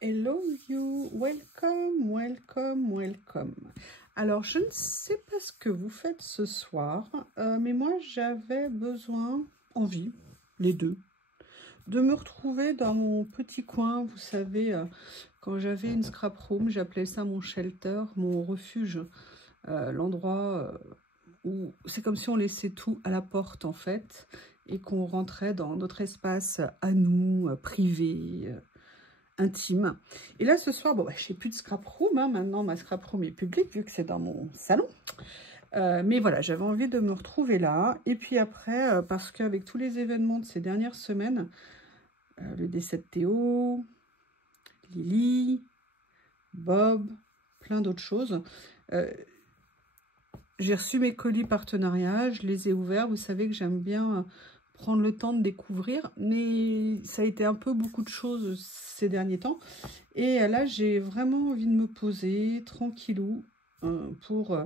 Hello you, welcome, welcome, welcome. Alors, je ne sais pas ce que vous faites ce soir, mais moi, j'avais besoin, envie, les deux, de me retrouver dans mon petit coin. Vous savez, quand j'avais une scrap room, j'appelais ça mon shelter, mon refuge, l'endroit où c'est comme si on laissait tout à la porte, en fait, et qu'on rentrait dans notre espace à nous, privé, intime. Et là ce soir, bon, bah, je n'ai plus de scrap room, hein. Maintenant ma scrap room est publique vu que c'est dans mon salon. Mais voilà, j'avais envie de me retrouver là. Et puis après, parce qu'avec tous les événements de ces dernières semaines, le décès de Théo, Lily, Bob, plein d'autres choses, j'ai reçu mes colis partenariats, je les ai ouverts. Vous savez que j'aime bien prendre le temps de découvrir, mais ça a été un peu beaucoup de choses ces derniers temps. Et là, j'ai vraiment envie de me poser tranquillou pour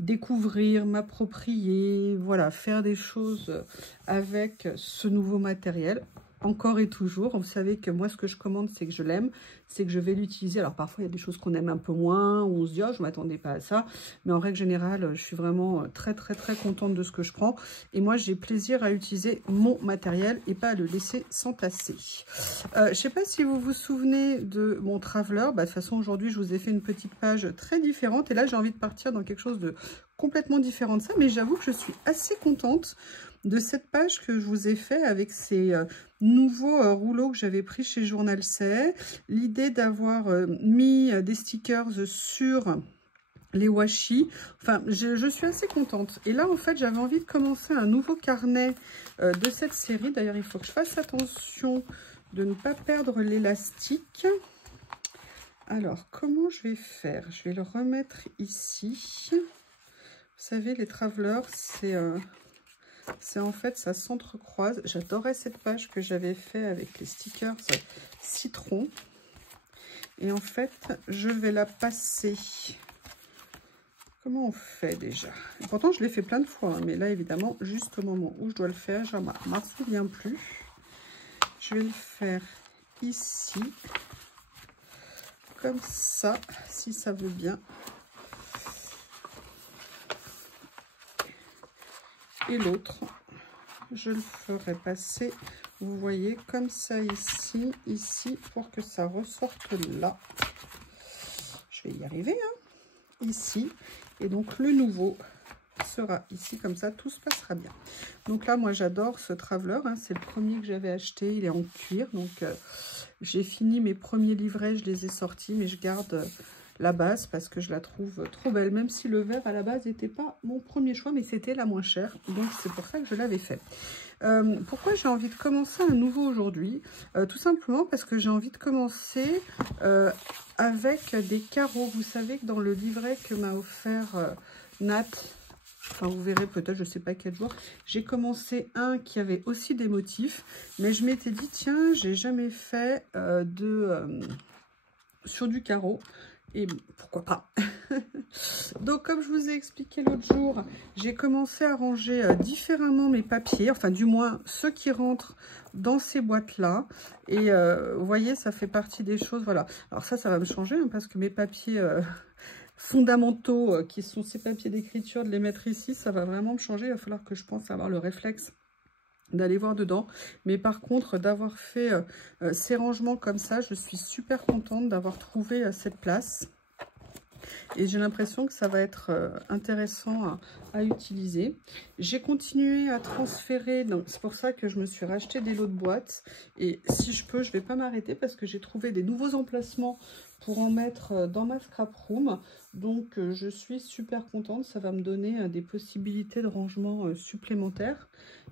découvrir, m'approprier, voilà, faire des choses avec ce nouveau matériel. Encore et toujours, vous savez que moi, ce que je commande, c'est que je l'aime, c'est que je vais l'utiliser. Alors, parfois, il y a des choses qu'on aime un peu moins, où on se dit, oh, je ne m'attendais pas à ça. Mais en règle générale, je suis vraiment très, très, très contente de ce que je prends. Et moi, j'ai plaisir à utiliser mon matériel et pas à le laisser s'entasser. Je ne sais pas si vous vous souvenez de mon Traveler. Bah, de toute façon, aujourd'hui, je vous ai fait une petite page très différente. Et là, j'ai envie de partir dans quelque chose de complètement différent de ça. Mais j'avoue que je suis assez contente de cette page que je vous ai fait avec ces nouveaux rouleaux que j'avais pris chez Journal C. L'idée d'avoir mis des stickers sur les washi. Enfin, je suis assez contente. Et là, en fait, j'avais envie de commencer un nouveau carnet de cette série. D'ailleurs, il faut que je fasse attention de ne pas perdre l'élastique. Alors, comment je vais faire? Je vais le remettre ici. Vous savez, les Travelers, c'est en fait, ça s'entrecroise. J'adorais cette page que j'avais fait avec les stickers citron. Et en fait, je vais la passer. Comment on fait déjà? Et pourtant, je l'ai fait plein de fois. Hein, mais là, évidemment, juste au moment où je dois le faire, je ne m'en souviens plus. Je vais le faire ici. Comme ça, si ça veut bien. Et l'autre, je le ferai passer, vous voyez, comme ça ici, pour que ça ressorte là. Je vais y arriver, hein, ici. Et donc, le nouveau sera ici, comme ça, tout se passera bien. Donc là, moi, j'adore ce Traveler, hein, c'est le premier que j'avais acheté, il est en cuir. Donc, j'ai fini mes premiers livrets, je les ai sortis, mais je garde la base parce que je la trouve trop belle, même si le vert à la base n'était pas mon premier choix, mais c'était la moins chère, donc c'est pour ça que je l'avais fait. Pourquoi j'ai envie de commencer un nouveau aujourd'hui? Tout simplement parce que j'ai envie de commencer avec des carreaux. Vous savez que dans le livret que m'a offert Nat, enfin vous verrez peut-être, je ne sais pas quel jour, j'ai commencé un qui avait aussi des motifs, mais je m'étais dit tiens, j'ai jamais fait sur du carreau. Et pourquoi pas. Donc, comme je vous ai expliqué l'autre jour, j'ai commencé à ranger différemment mes papiers, enfin du moins ceux qui rentrent dans ces boîtes-là. Et vous voyez, ça fait partie des choses, voilà. Alors ça va me changer, hein, parce que mes papiers fondamentaux, qui sont ces papiers d'écriture, de les mettre ici, ça va vraiment me changer. Il va falloir que je pense avoir le réflexe d'aller voir dedans, mais par contre d'avoir fait ces rangements comme ça, je suis super contente d'avoir trouvé cette place et j'ai l'impression que ça va être intéressant à utiliser. J'ai continué à transférer, donc c'est pour ça que je me suis racheté des lots de boîtes et si je peux, je vais pas m'arrêter parce que j'ai trouvé des nouveaux emplacements pour en mettre dans ma scrap room. Donc je suis super contente, ça va me donner des possibilités de rangement supplémentaires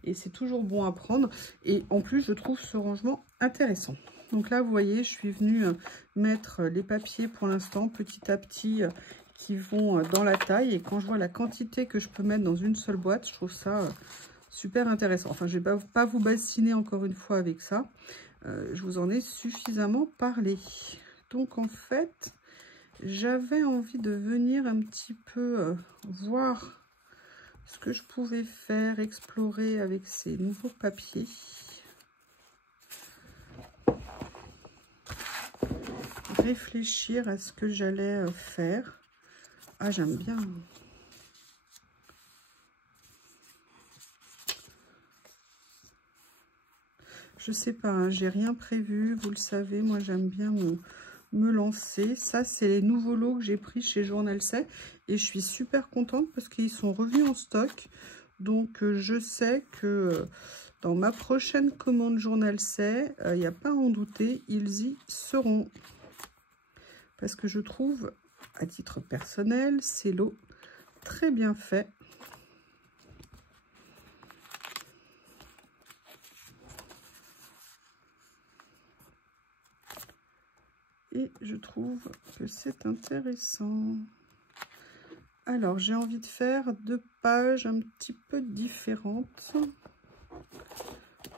et c'est toujours bon à prendre. Et en plus, je trouve ce rangement intéressant. Donc là, vous voyez, je suis venue mettre les papiers pour l'instant, petit à petit, qui vont dans la taille. Et quand je vois la quantité que je peux mettre dans une seule boîte, je trouve ça super intéressant. Enfin, je ne vais pas vous bassiner encore une fois avec ça. Je vous en ai suffisamment parlé. Donc, en fait, j'avais envie de venir un petit peu voir ce que je pouvais faire, explorer avec ces nouveaux papiers. réfléchir à ce que j'allais faire. Ah, j'aime bien. Je sais pas, hein, j'ai rien prévu, vous le savez, moi j'aime bien me lancer. Ça, c'est les nouveaux lots que j'ai pris chez Journal C et je suis super contente parce qu'ils sont revenus en stock. Donc, je sais que dans ma prochaine commande Journal C, il n'y a pas à en douter, ils y seront. Parce que je trouve, à titre personnel, ces lots très bien faits. Et je trouve que c'est intéressant. Alors, j'ai envie de faire 2 pages un petit peu différentes.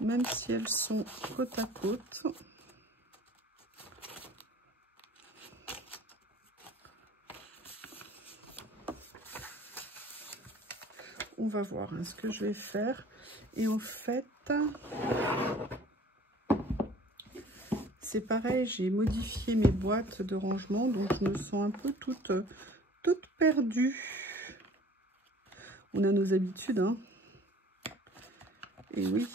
Même si elles sont côte à côte. On va voir hein, ce que je vais faire. Et en fait... c'est pareil, j'ai modifié mes boîtes de rangement, donc je me sens un peu toute perdue. On a nos habitudes, hein. Et oui.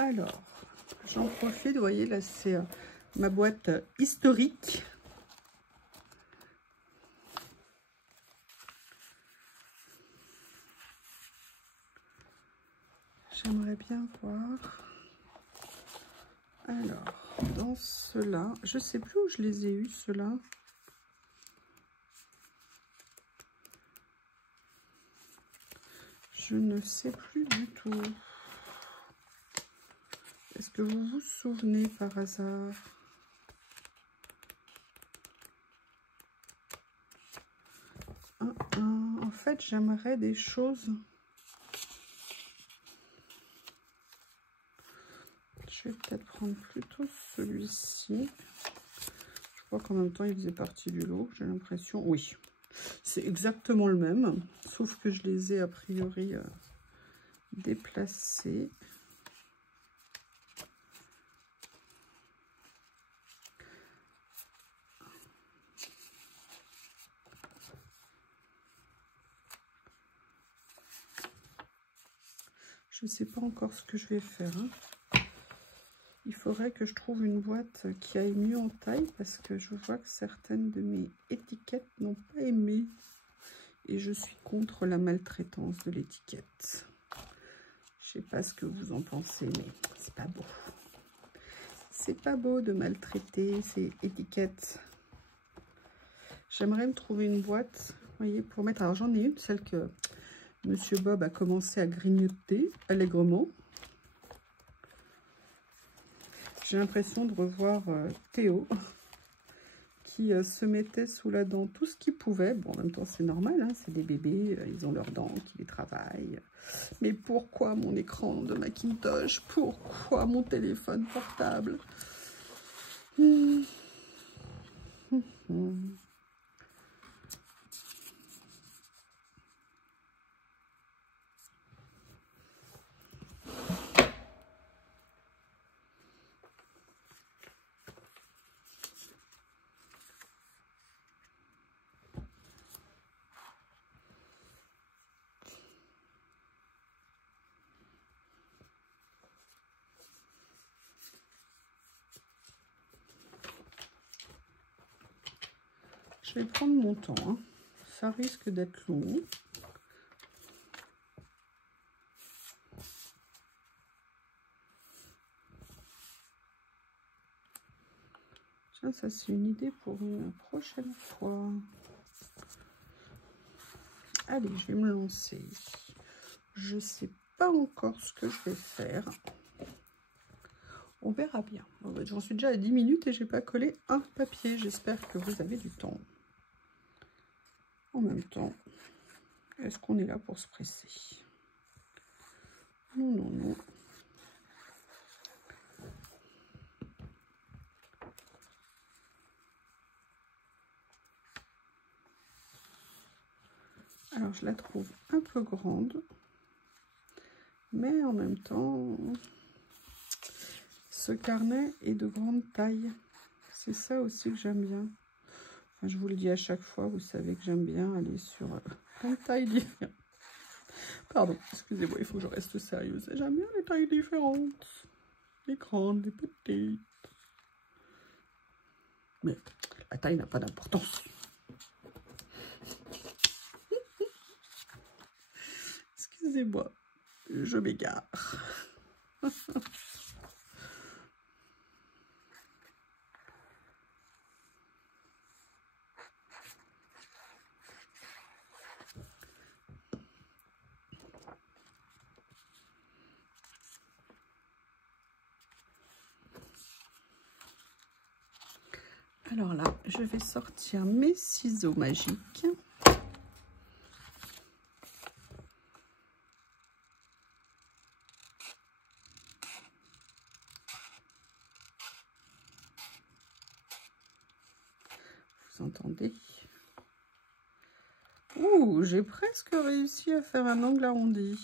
Alors, j'en profite, vous voyez, là, c'est ma boîte historique. J'aimerais bien voir. Alors, dans ceux-là, je sais plus où je les ai eus, ceux-là. Je ne sais plus du tout. Est-ce que vous vous souvenez par hasard? En fait, j'aimerais des choses. Je vais peut-être prendre plutôt celui-ci. Je crois qu'en même temps, il faisait partie du lot. J'ai l'impression. Oui, c'est exactement le même. Sauf que je les ai a priori déplacés. Je ne sais pas encore ce que je vais faire. Hein. Il faudrait que je trouve une boîte qui aille mieux en taille parce que je vois que certaines de mes étiquettes n'ont pas aimé. Et je suis contre la maltraitance de l'étiquette. Je sais pas ce que vous en pensez, mais c'est pas beau. C'est pas beau de maltraiter ces étiquettes. J'aimerais me trouver une boîte, vous voyez, pour mettre. Alors j'en ai une, celle que Monsieur Bob a commencé à grignoter allègrement. J'ai l'impression de revoir Théo qui se mettait sous la dent tout ce qu'il pouvait. Bon, en même temps, c'est normal, hein, c'est des bébés, ils ont leurs dents, qui les travaillent. Mais pourquoi mon écran de Macintosh? Pourquoi mon téléphone portable? Je vais prendre mon temps, hein. Ça risque d'être long. Tiens, ça c'est une idée pour une prochaine fois. Allez, je vais me lancer. Je ne sais pas encore ce que je vais faire. On verra bien. J'en suis déjà à 10 minutes et j'ai pas collé un papier. J'espère que vous avez du temps. En même temps, est-ce qu'on est là pour se presser? Non, non, non. Alors, je la trouve un peu grande, mais en même temps, ce carnet est de grande taille. C'est ça aussi que j'aime bien. Enfin, je vous le dis à chaque fois, vous savez que j'aime bien aller sur une taille différente. Pardon, excusez-moi, il faut que je reste sérieuse. J'aime bien les tailles différentes. Les grandes, les petites. Mais la taille n'a pas d'importance. Excusez-moi, je m'égare. Alors là, je vais sortir mes ciseaux magiques. Vous entendez? Ouh, j'ai presque réussi à faire un angle arrondi.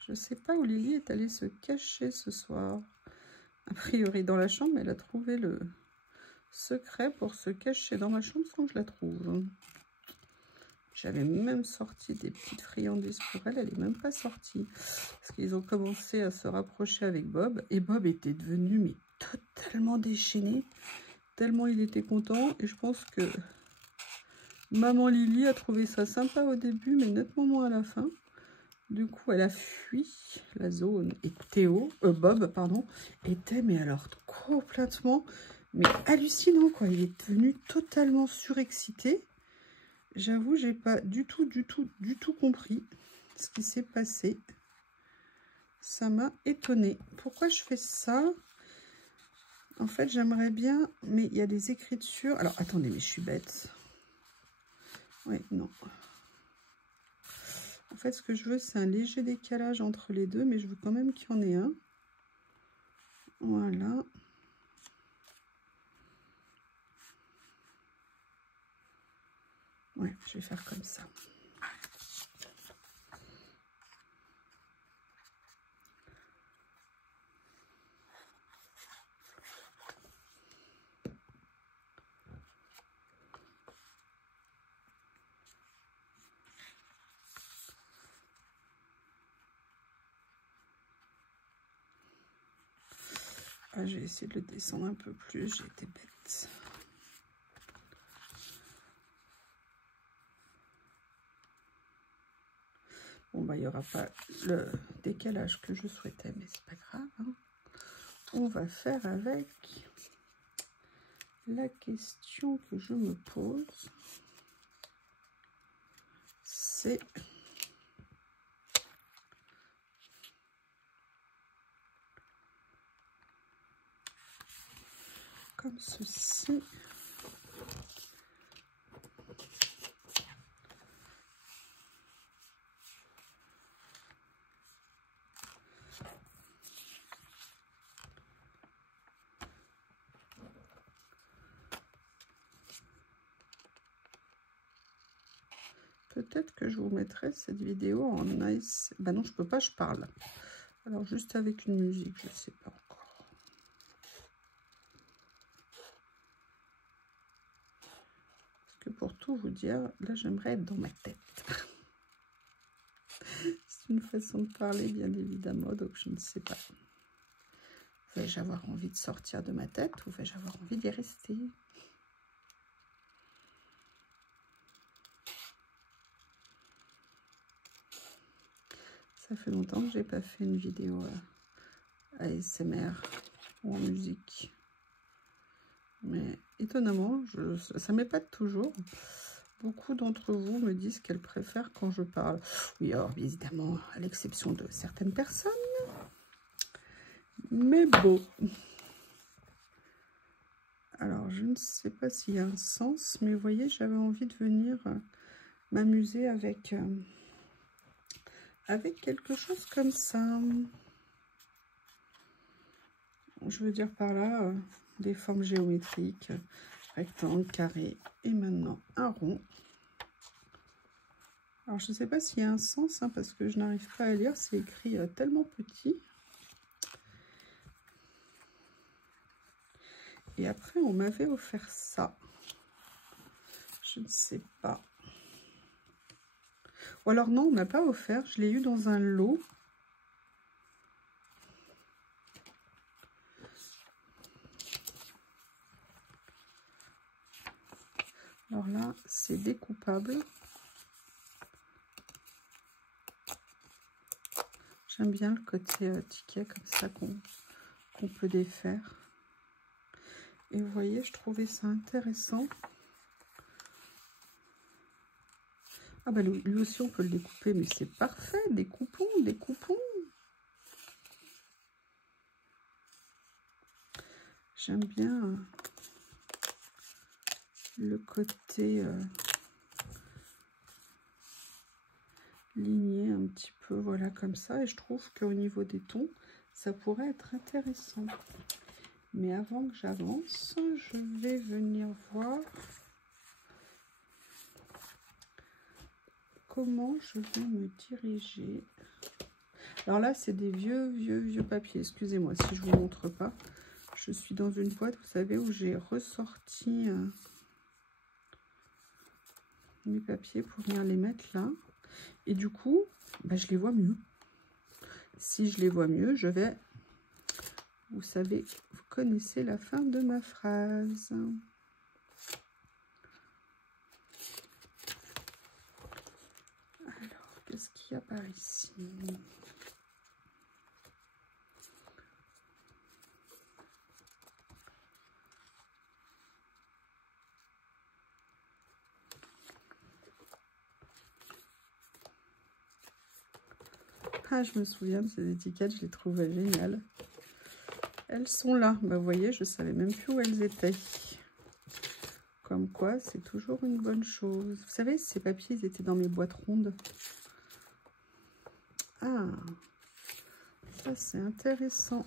Je ne sais pas où Lily est allée se cacher ce soir. A priori dans la chambre, elle a trouvé le secret pour se cacher dans ma chambre sans que je la trouve. J'avais même sorti des petites friandises pour elle, elle n'est même pas sortie. Parce qu'ils ont commencé à se rapprocher avec Bob. Et Bob était devenu mais totalement déchaîné. Tellement il était content. Et je pense que maman Lily a trouvé ça sympa au début, mais nettement moins à la fin. Du coup, elle a fui la zone. Et Bob, pardon, était, mais alors complètement, mais hallucinant, quoi. Il est devenu totalement surexcité. J'avoue, j'ai pas du tout compris ce qui s'est passé. Ça m'a étonnée. Pourquoi je fais ça? En fait, j'aimerais bien, mais il y a des écritures. Alors, attendez, mais je suis bête. Oui, non. En fait, ce que je veux, c'est un léger décalage entre les deux, mais je veux quand même qu'il y en ait un. Voilà. Ouais, je vais faire comme ça. Ah, je vais essayer de le descendre un peu plus, j'ai été bête. Bon, bah, il n'y aura pas le décalage que je souhaitais, mais c'est pas grave. Hein. On va faire avec la question que je me pose. C'est comme ceci. Peut-être que je vous mettrai cette vidéo en nice. Bah non, je peux pas, je parle. Alors juste avec une musique, je sais pas encore. Parce que pour tout vous dire, là j'aimerais être dans ma tête. C'est une façon de parler, bien évidemment, donc je ne sais pas. Vais-je avoir envie de sortir de ma tête ou vais-je avoir envie d'y rester? Ça fait longtemps que j'ai pas fait une vidéo ASMR ou en musique. Mais étonnamment, ça m'épate toujours. Beaucoup d'entre vous me disent qu'elles préfèrent quand je parle. Oui, alors évidemment, à l'exception de certaines personnes. Mais bon. Alors, je ne sais pas s'il y a un sens, mais vous voyez, j'avais envie de venir m'amuser avec quelque chose comme ça. Je veux dire par là, des formes géométriques. rectangle, carré et maintenant un rond. Alors je ne sais pas s'il y a un sens, hein, parce que je n'arrive pas à lire, c'est écrit tellement petit. Et après on m'avait offert ça. Je ne sais pas. Ou alors non, on ne m'a pas offert, je l'ai eu dans un lot. Alors là, c'est découpable. J'aime bien le côté ticket comme ça qu'on peut défaire. Et vous voyez, je trouvais ça intéressant. Ah bah lui aussi, on peut le découper, mais c'est parfait. Découpons, découpons. J'aime bien le côté ligné un petit peu, voilà, comme ça. Et je trouve qu'au niveau des tons, ça pourrait être intéressant. Mais avant que j'avance, je vais venir voir comment je vais me diriger. Alors là, c'est des vieux papiers. Excusez-moi si je vous montre pas. Je suis dans une boîte, vous savez, où j'ai ressorti mes papiers pour venir les mettre là. Et du coup, bah, je les vois mieux. Si je les vois mieux, je vais... Vous savez, vous connaissez la fin de ma phrase. Alors, qu'est-ce qu'il y a par ici ? Ah, je me souviens de ces étiquettes, je les trouvais géniales. Elles sont là. Bah, vous voyez, je ne savais même plus où elles étaient. Comme quoi, c'est toujours une bonne chose. Vous savez, ces papiers, ils étaient dans mes boîtes rondes. Ah, ça c'est intéressant.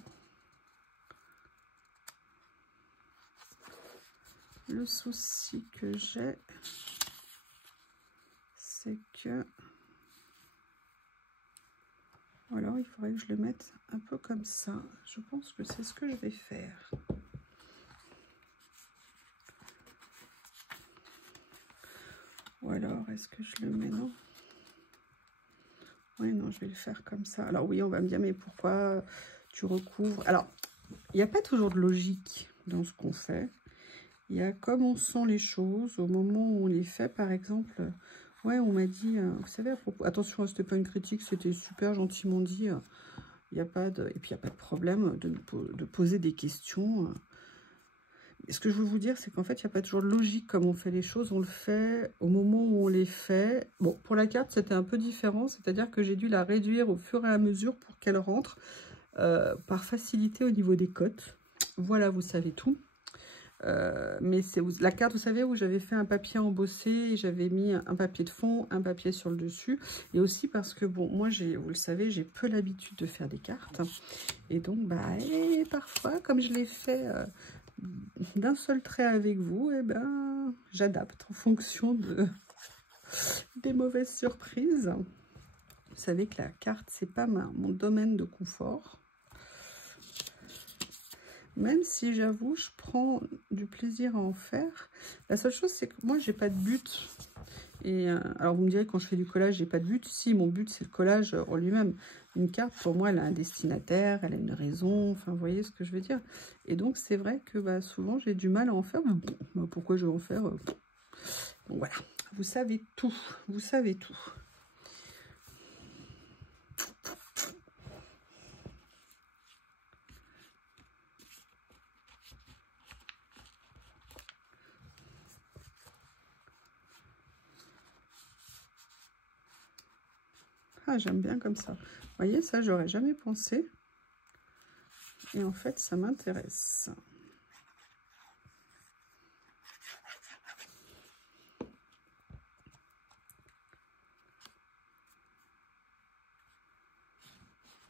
Le souci que j'ai, c'est que... Alors, il faudrait que je le mette un peu comme ça. Je pense que c'est ce que je vais faire. Ou alors, est-ce que je le mets, non? Oui, non, je vais le faire comme ça. Alors oui, on va me dire, mais pourquoi tu recouvres? Alors, il n'y a pas toujours de logique dans ce qu'on fait. Il y a comme on sent les choses au moment où on les fait. Par exemple, ouais, on m'a dit, vous savez, à propos, attention, c'était pas une critique, c'était super gentiment dit. Il n'y a pas de, et puis il n'y a pas de problème de poser des questions. Ce que je veux vous dire, c'est qu'en fait, il n'y a pas toujours de logique comme on fait les choses. On le fait au moment où on les fait. Bon, pour la carte, c'était un peu différent. C'est-à-dire que j'ai dû la réduire au fur et à mesure pour qu'elle rentre par facilité au niveau des cotes. Voilà, vous savez tout. Mais c'est la carte, vous savez, où j'avais fait un papier embossé, j'avais mis un papier de fond, un papier sur le dessus, et aussi parce que, bon, moi, vous le savez, j'ai peu l'habitude de faire des cartes, et donc, bah, et parfois, comme je l'ai fait d'un seul trait avec vous, et ben, j'adapte en fonction des mauvaises surprises. Vous savez que la carte, c'est pas mon domaine de confort. Même si j'avoue, je prends du plaisir à en faire. La seule chose, c'est que moi, j'ai pas de but. Et alors, vous me direz, quand je fais du collage, j'ai pas de but. Si, mon but, c'est le collage en lui-même. Une carte, pour moi, elle a un destinataire, elle a une raison. Enfin, vous voyez ce que je veux dire. Et donc, c'est vrai que bah, souvent, j'ai du mal à en faire. Mais bon, bah, pourquoi je vais en faire Donc voilà, vous savez tout. Vous savez tout. Ah, j'aime bien comme ça. Vous voyez, ça, j'aurais jamais pensé. Et en fait, ça m'intéresse.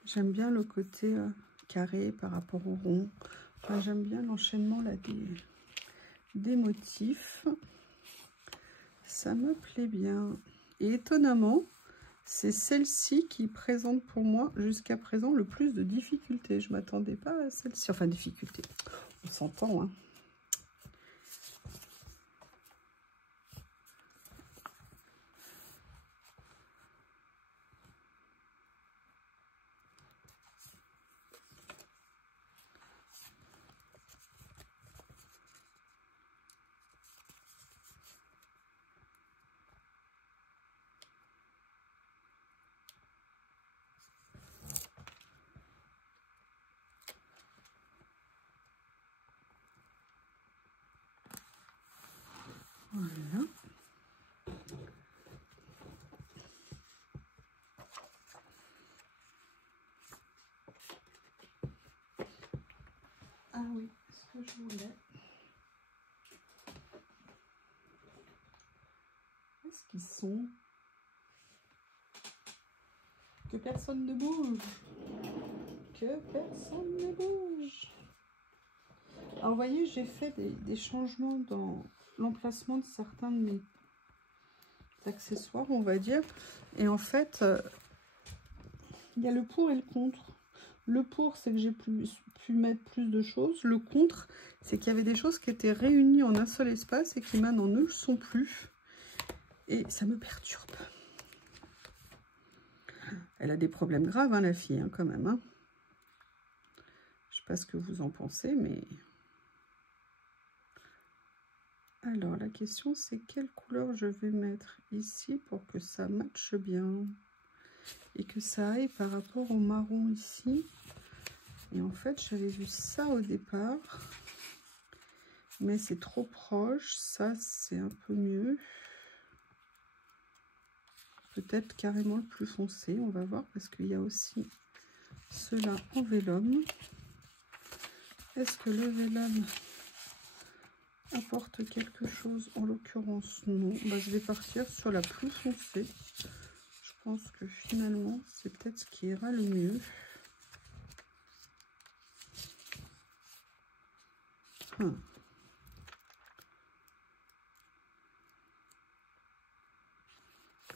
J'aime bien le côté carré par rapport au rond. Enfin, j'aime bien l'enchaînement là des motifs. Ça me plaît bien. Et étonnamment, c'est celle-ci qui présente pour moi jusqu'à présent le plus de difficultés. Je ne m'attendais pas à celle-ci. Enfin, difficultés. On s'entend, hein. Voilà. Ah oui, ce que je voulais. Est-ce qu'ils sont? Que personne ne bouge. Que personne ne bouge. Alors, vous voyez, j'ai fait des changements dans l'emplacement de certains de mes accessoires, on va dire. Et en fait, il y a le pour et le contre. Le pour, c'est que j'ai pu mettre plus de choses. Le contre, c'est qu'il y avait des choses qui étaient réunies en un seul espace et qui maintenant ne le sont plus. Et ça me perturbe. Elle a des problèmes graves, hein, la fille, hein, quand même. Hein. Je ne sais pas ce que vous en pensez, mais... Alors, la question, c'est quelle couleur je vais mettre ici pour que ça matche bien. Et que ça aille par rapport au marron ici. Et en fait, j'avais vu ça au départ. Mais c'est trop proche. Ça, c'est un peu mieux. Peut-être carrément le plus foncé. On va voir parce qu'il y a aussi ceux-là en vélum. Est-ce que le vélum apporte quelque chose? En l'occurrence, non. Bah, je vais partir sur la plus foncée. Je pense que finalement, c'est peut-être ce qui ira le mieux.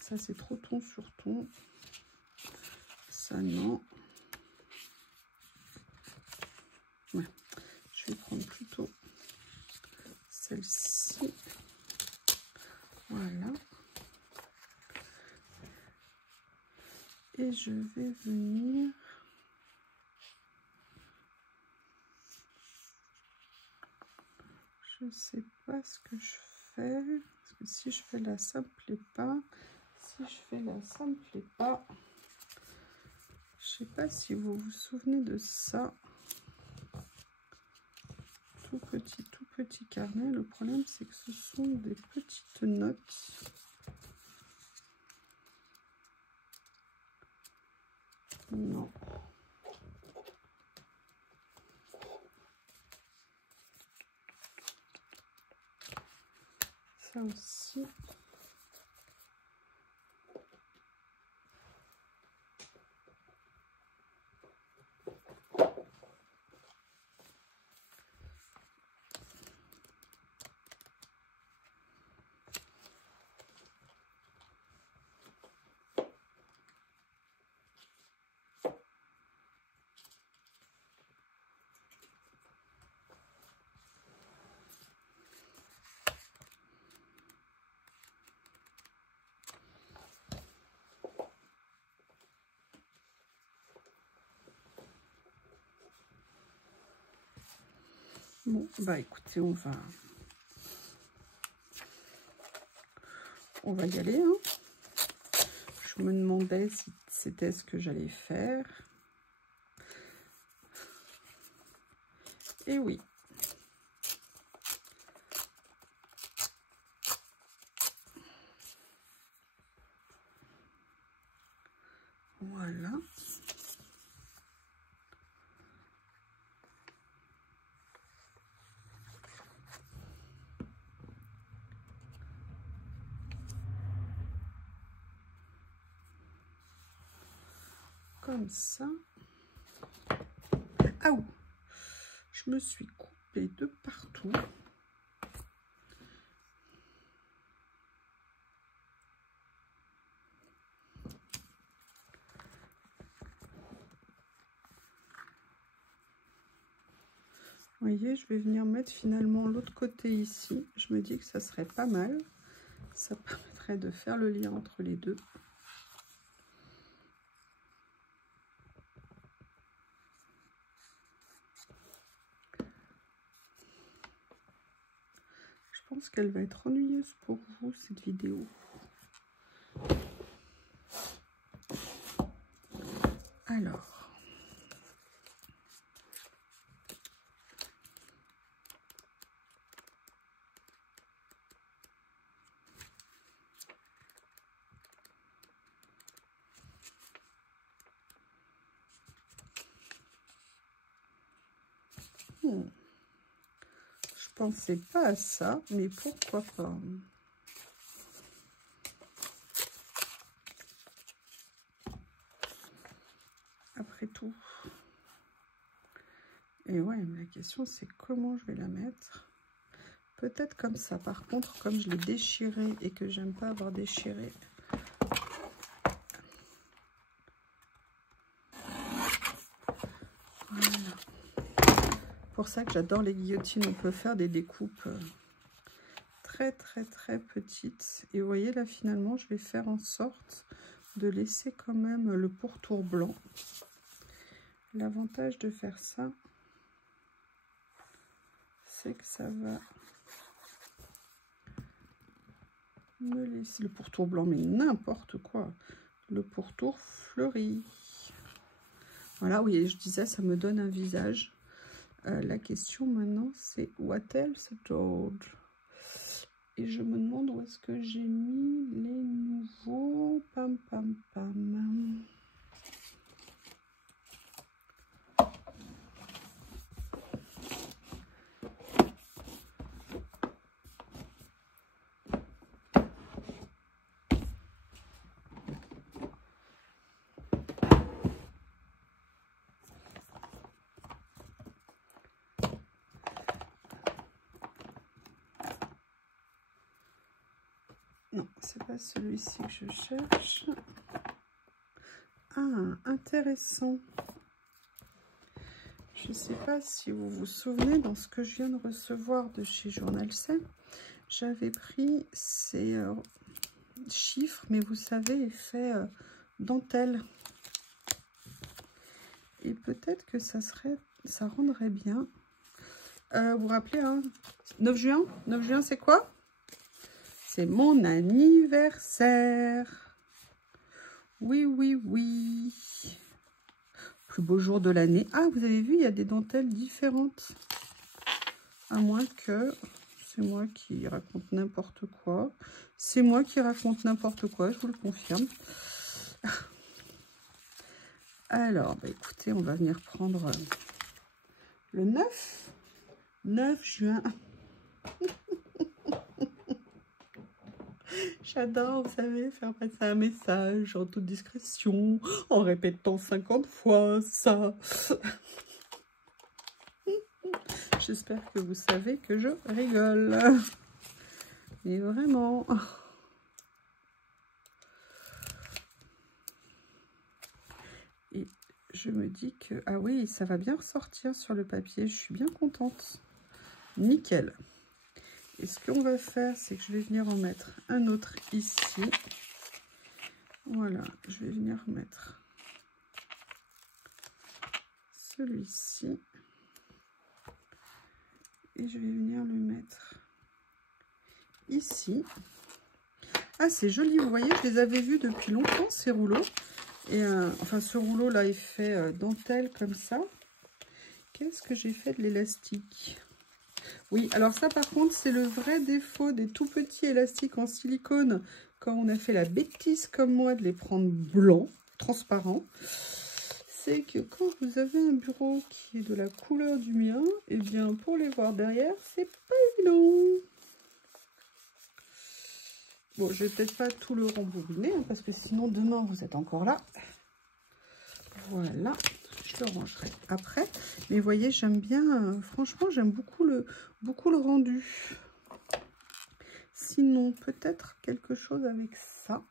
Ça, c'est trop ton sur ton. Ça, non. Ouais. Je vais prendre plutôt celle-ci. Voilà. Et je vais venir... Je sais pas ce que je fais. Parce que si je fais là, ça me plaît pas. Si je fais là, ça me plaît pas. Je sais pas si vous vous souvenez de ça. Tout petit carnet. Le problème, c'est que ce sont des petites notes. Non. Ça aussi. Bon, bah écoutez, on va y aller. Hein. Je me demandais si c'était ce que j'allais faire. Et oui. Voilà. Comme ça. Ah oui, je me suis coupée de partout. Vous voyez, je vais venir mettre finalement l'autre côté ici. Je me dis que ça serait pas mal. Ça permettrait de faire le lien entre les deux. Je pense qu'elle va être ennuyeuse pour vous, cette vidéo. Alors. Je pensais pas à ça, mais pourquoi pas. Après tout. Et ouais, mais la question c'est comment je vais la mettre. Peut-être comme ça. Par contre, comme je l'ai déchiré et que j'aime pas avoir déchiré. Voilà. Pour ça que j'adore les guillotines. On peut faire des découpes très petites. Et vous voyez là finalement, je vais faire en sorte de laisser quand même le pourtour blanc. L'avantage de faire ça, c'est que ça va me laisser le pourtour blanc, mais n'importe quoi, le pourtour fleuri. Voilà, oui, je disais, ça me donne un visage. La question maintenant, c'est what else, George? Et je me demande où est-ce que j'ai mis les nouveaux. Pam pam pam. Non, c'est pas celui-ci que je cherche. Ah, intéressant. Je ne sais pas si vous vous souvenez, dans ce que je viens de recevoir de chez Journal C, j'avais pris ces chiffres, mais vous savez, effet dentelle. Et peut-être que ça rendrait bien. Vous vous rappelez, hein, 9 juin 9 juin, c'est quoi? C'est mon anniversaire. Oui, oui, oui. Plus beau jour de l'année. Ah, vous avez vu, il y a des dentelles différentes. À moins que c'est moi qui raconte n'importe quoi. C'est moi qui raconte n'importe quoi, je vous le confirme. Alors, bah écoutez, on va venir prendre le 9 juin. J'adore, vous savez, faire passer un message en toute discrétion, en répétant 50 fois ça. J'espère que vous savez que je rigole. Mais vraiment. Et je me dis que... Ah oui, ça va bien ressortir sur le papier. Je suis bien contente. Nickel. Et ce qu'on va faire, c'est que je vais venir en mettre un autre ici. Voilà, je vais venir mettre celui-ci. Et je vais venir le mettre ici. Ah, c'est joli, vous voyez, je les avais vus depuis longtemps, ces rouleaux. Et enfin, ce rouleau-là est fait dentelle comme ça. Qu'est-ce que j'ai fait de l'élastique? Oui, alors ça, par contre, c'est le vrai défaut des tout petits élastiques en silicone. Quand on a fait la bêtise comme moi de les prendre blancs, transparents, c'est que quand vous avez un bureau qui est de la couleur du mien, et bien pour les voir derrière, c'est pas évident. Bon, je vais peut-être pas tout le rembobiner, hein, parce que sinon demain vous êtes encore là. Voilà, je le rangerai après. Mais vous voyez, j'aime bien, franchement, j'aime beaucoup le rendu. Sinon, peut-être quelque chose avec ça.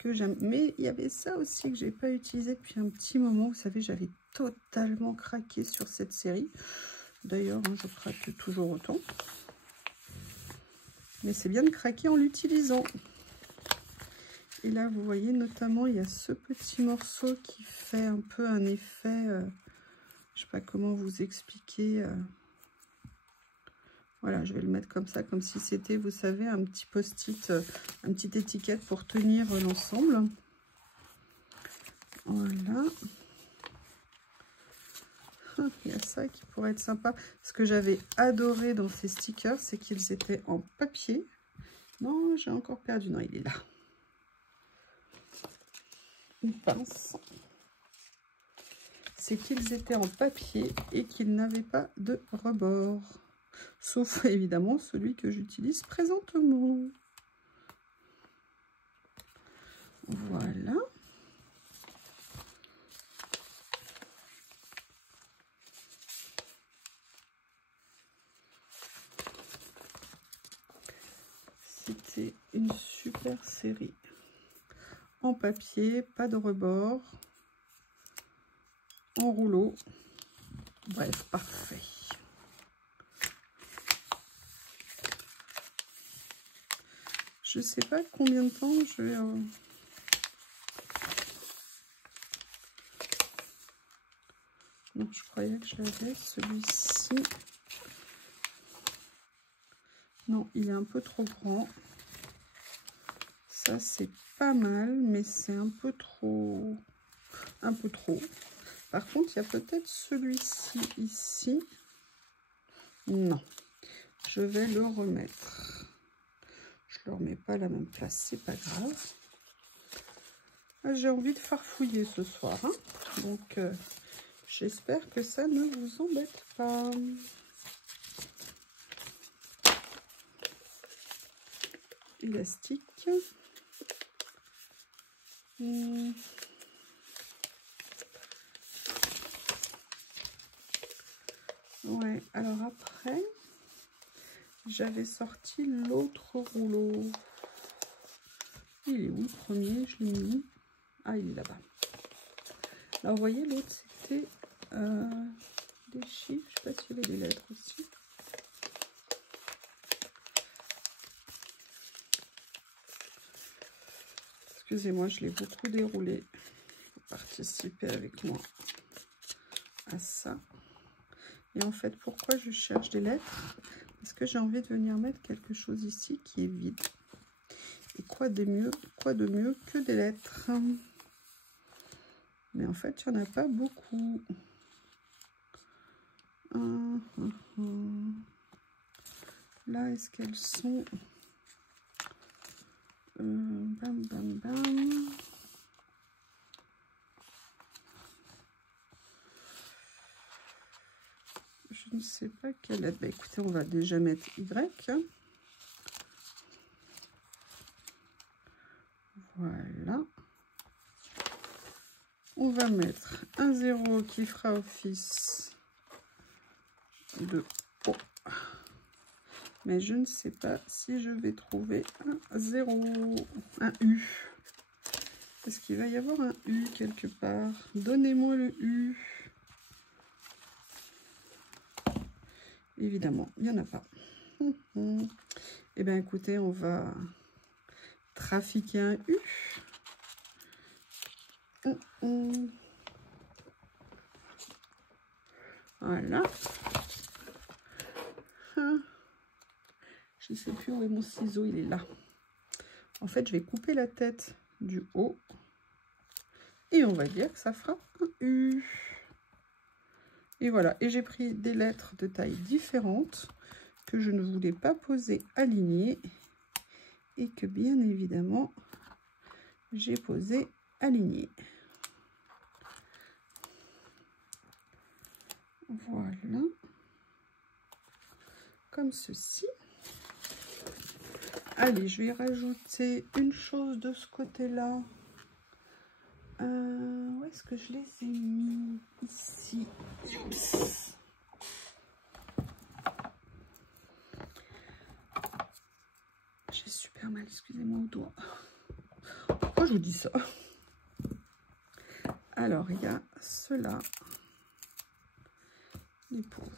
que j'aime. Mais il y avait ça aussi que j'ai pas utilisé depuis un petit moment. Vous savez, j'avais totalement craqué sur cette série. D'ailleurs, je craque toujours autant. Mais c'est bien de craquer en l'utilisant. Et là, vous voyez, notamment, il y a ce petit morceau qui fait un peu un effet... je sais pas comment vous expliquer. Voilà, je vais le mettre comme ça, comme si c'était, vous savez, un petit post-it, une petite étiquette pour tenir l'ensemble. Voilà. Il y a ça qui pourrait être sympa. Ce que j'avais adoré dans ces stickers, c'est qu'ils étaient en papier. Non, j'ai encore perdu. Non, il est là. Une pince. C'est qu'ils étaient en papier et qu'ils n'avaient pas de rebord. Sauf évidemment celui que j'utilise présentement. Voilà. C'était une super série. En papier, pas de rebord. En rouleau. Bref, parfait. Je sais pas combien de temps je vais... Non, je croyais que je l'avais, celui-ci. Non, il est un peu trop grand. Ça, c'est pas mal, mais c'est un peu trop. Un peu trop. Par contre, il y a peut-être celui-ci ici. Non, je vais le remettre. Je ne le remets pas à la même place, c'est pas grave. J'ai envie de farfouiller ce soir, hein. Donc j'espère que ça ne vous embête pas. Élastique. Ouais, alors après, j'avais sorti l'autre rouleau. Il est où le premier? Je l'ai mis. Ah, il est là-bas. Alors, vous voyez, l'autre, c'était des chiffres. Je ne sais pas s'il y avait des lettres aussi. Excusez-moi, je l'ai beaucoup déroulé. Pour participer avec moi à ça. Et en fait, pourquoi je cherche des lettres? Parce que j'ai envie de venir mettre quelque chose ici qui est vide. Et quoi de mieux que des lettres? Mais en fait, il n'y en a pas beaucoup. Là, est-ce qu'elles sont... bam, bam, bam. Je ne sais pas quelle lettre. Bah, écoutez, on va déjà mettre Y. Voilà. On va mettre un 0 qui fera office de O. Mais je ne sais pas si je vais trouver un 0, un U. Est-ce qu'il va y avoir un U quelque part? Donnez-moi le U. Évidemment, il n'y en a pas. Eh bien, écoutez, on va trafiquer un U. Voilà. Je ne sais plus où est mon ciseau, il est là. En fait, je vais couper la tête du haut. Et on va dire que ça fera un U. Et voilà. Et j'ai pris des lettres de taille différentes que je ne voulais pas poser alignées. Et que bien évidemment, j'ai posé alignées. Voilà. Comme ceci. Allez, je vais rajouter une chose de ce côté-là. Où est-ce que je les ai mis? Ici. Oups. J'ai super mal, excusez-moi, au doigt. pourquoi je vous dis ça? Alors, il y a ceux-là. Les pauvres.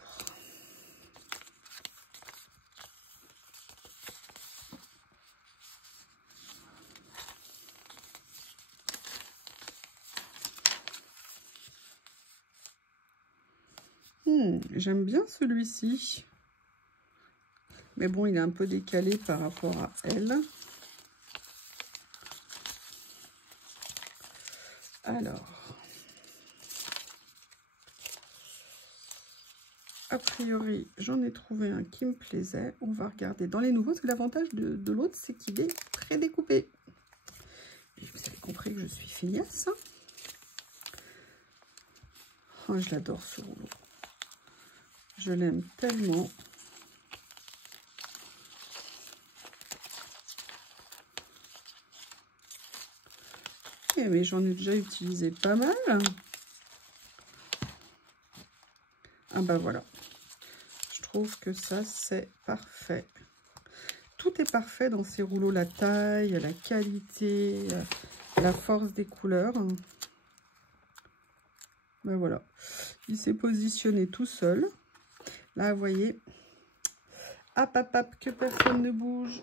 J'aime bien celui-ci. Mais bon, il est un peu décalé par rapport à elle. Alors, a priori, j'en ai trouvé un qui me plaisait. On va regarder dans les nouveaux, parce que l'avantage de l'autre, c'est qu'il est très découpé. Et vous avez compris que je suis feignasse. Oh, je l'adore ce rouleau. Je l'aime tellement. Eh, mais j'en ai déjà utilisé pas mal. Ah bah voilà. Je trouve que ça, c'est parfait. Tout est parfait dans ces rouleaux. La taille, la qualité, la force des couleurs. Ben voilà. Il s'est positionné tout seul. Là, vous voyez. Hop, hop, hop, que personne ne bouge.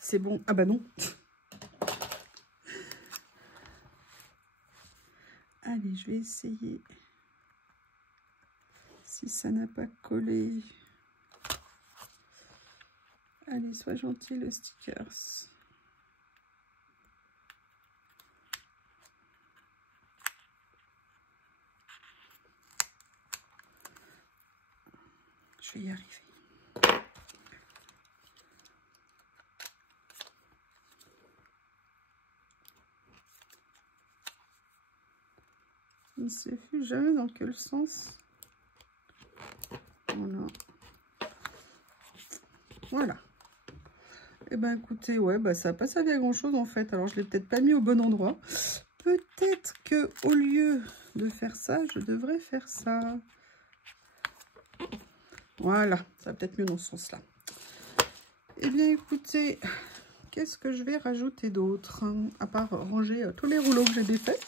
C'est bon. Ah bah non. Allez, je vais essayer. Si ça n'a pas collé. Allez, sois gentil, le stickers. Je vais y arriver. Il ne se fait jamais dans quel sens. Voilà. Voilà. Et ben écoutez, ouais, bah ça n'a pas servi à grand chose en fait. Alors je l'ai peut-être pas mis au bon endroit. Peut-être que au lieu de faire ça, je devrais faire ça. Voilà, ça va peut-être mieux dans ce sens-là. Eh bien écoutez, qu'est-ce que je vais rajouter d'autre, hein, à part ranger tous les rouleaux que j'ai défaits.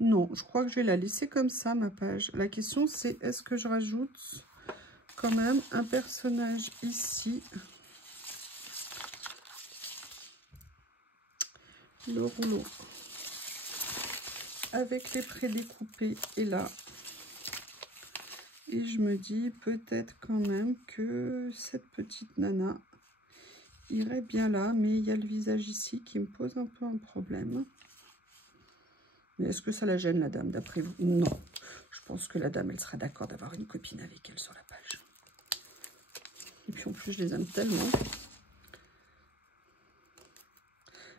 Non, je crois que je vais la laisser comme ça, ma page. La question, c'est est-ce que je rajoute quand même un personnage ici. Le rouleau avec les prédécoupés est là. Et je me dis peut-être quand même que cette petite nana irait bien là. Mais il y a le visage ici qui me pose un peu un problème. Mais est-ce que ça la gêne, la dame, d'après vous? Non. Je pense que la dame, elle sera d'accord d'avoir une copine avec elle sur la page. Et puis en plus, je les aime tellement.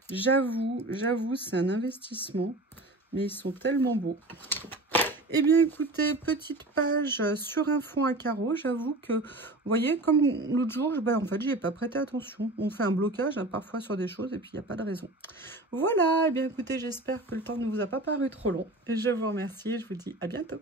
J'avoue, c'est un investissement. Mais ils sont tellement beaux. Eh bien, écoutez, petite page sur un fond à carreaux. J'avoue que, vous voyez, comme l'autre jour, en fait, j'y ai pas prêté attention. On fait un blocage hein, parfois sur des choses et puis il n'y a pas de raison. Voilà, eh bien, écoutez, j'espère que le temps ne vous a pas paru trop long. Et je vous remercie et je vous dis à bientôt.